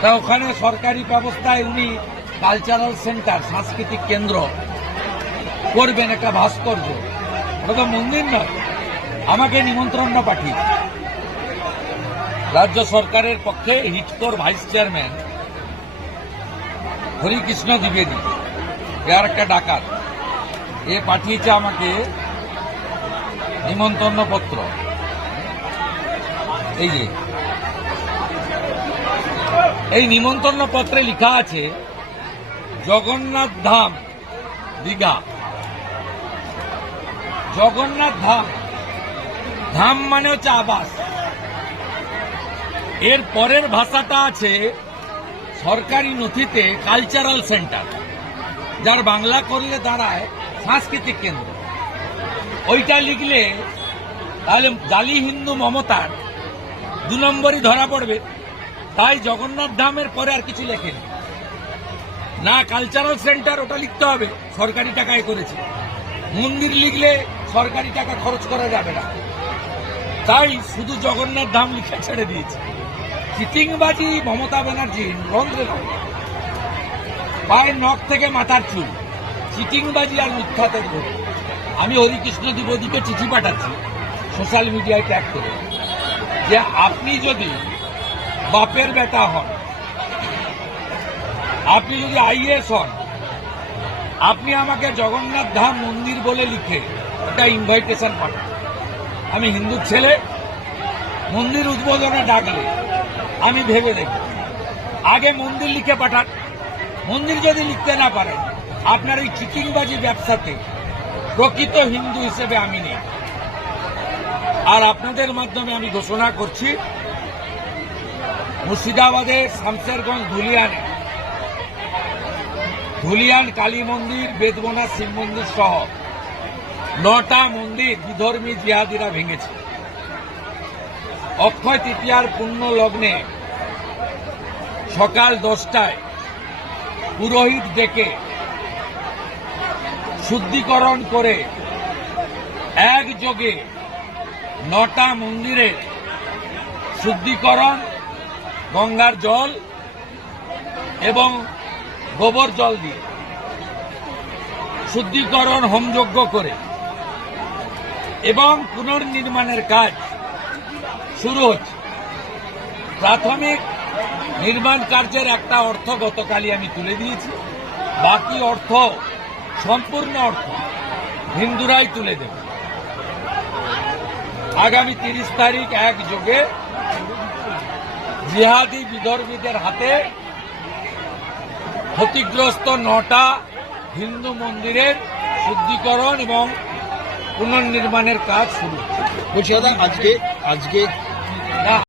তা ওখানে সরকারি ব্যবস্থায় উনি কালচারাল সেন্টার সাংস্কৃতিক কেন্দ্র করবেন একটা ভাস্কর্য। ওটা তো মন্দির নয়। আমাকে নিমন্ত্রণ পাঠিয়ে। রাজ্য সরকারের পক্ষে হিটকোর ভাইস চেয়ারম্যান হরিকৃষ্ণ দ্বিবেদী, এ আর একটা ডাকাত। এ পাঠিয়েছে আমাকে নিমন্ত্রণ পত্র এই যে এই নিমন্ত্রণ পত্রে লেখা আছে, জগন্নাথ ধাম, দীঘা। জগন্নাথ ধাম। ধাম মানে হচ্ছে আবাস। এর পরের ভাষাটা আছে সরকারি নথিতে কালচারাল সেন্টার যার বাংলা করলে দাঁড়ায় সাংস্কৃতিক কেন্দ্র। ওইটা লিখলে তাহলে জালি হিন্দু মমতার দু নম্বরই ধরা পড়বে। তাই জগন্নাথ ধামের পরে আর কিছু লেখেনি। না কালচারাল সেন্টার ওটা লিখতে হবে, সরকারি টাকায় করেছে। মন্দির লিখলে সরকারি টাকা খরচ করা যাবে না। তাই শুধু জগন্নাথ ধাম লিখে ছেড়ে দিয়েছে। চিটিংবাজি, মমতা ব্যানার্জি রন্ধ্রে নয় পায়ের নখ থেকে মাথার চুল, চিটিংবাজি আর মিথ্যাতে ধরে। আমি হরিকৃষ্ণ দ্বিবেদীকে চিঠি পাঠাচ্ছি, সোশ্যাল মিডিয়ায় ট্যাগ করে। যে আপনি যদি বাপের বেটা হন। আপনি যদি আইএস হন, আপনি আমাকে জগন্নাথ ধাম মন্দির বলে লিখে একটা ইনভাইটেশন পাঠান। আমি হিন্দু ছেলে, মন্দির উদ্বোধনে ডাকলে আমি ভেবে দেখব। আগে মন্দির লিখে পাঠান। মন্দির যদি লিখতে না পারেন আপনার এই চিটিংবাজি ব্যবসাতে প্রকৃত হিন্দু হিসেবে আমি নেই। আর আপনাদের মাধ্যমে আমি ঘোষণা করছি মুর্শিদাবাদে শামশেরগঞ্জ ধুলিয়ানে। ধুলিয়ান কালী মন্দির বেদবনা শিব মন্দির সহ নটা মন্দির বিধর্মী জিহাদিরা ভেঙেছে। অক্ষয় তৃতীয়ার পূর্ণ লগ্নে সকাল দশটায় পুরোহিত ডেকে শুদ্ধিকরণ করে একযোগে নটা মন্দিরে শুদ্ধিকরণ গঙ্গার জল এবং গোবর জল দিয়ে শুদ্ধিকরণ হোমযজ্ঞ করে এবং পুনর্নির্মাণের কাজ শুরু হচ্ছে। প্রাথমিক নির্মাণ কার্যের একটা অর্থ গতকালই আমি তুলে দিয়েছি। বাকি অর্থ, সম্পূর্ণ অর্থ হিন্দুরাই তুলে দেবে। আগামী তিরিশ তারিখ এক যোগে জিহাদি বিদর্ভীদের হাতে ক্ষতিগ্রস্ত নটা হিন্দু মন্দিরের শুদ্ধিকরণ এবং পুনর্নির্মাণের কাজ শুরু। দাদা, আজকে আজকে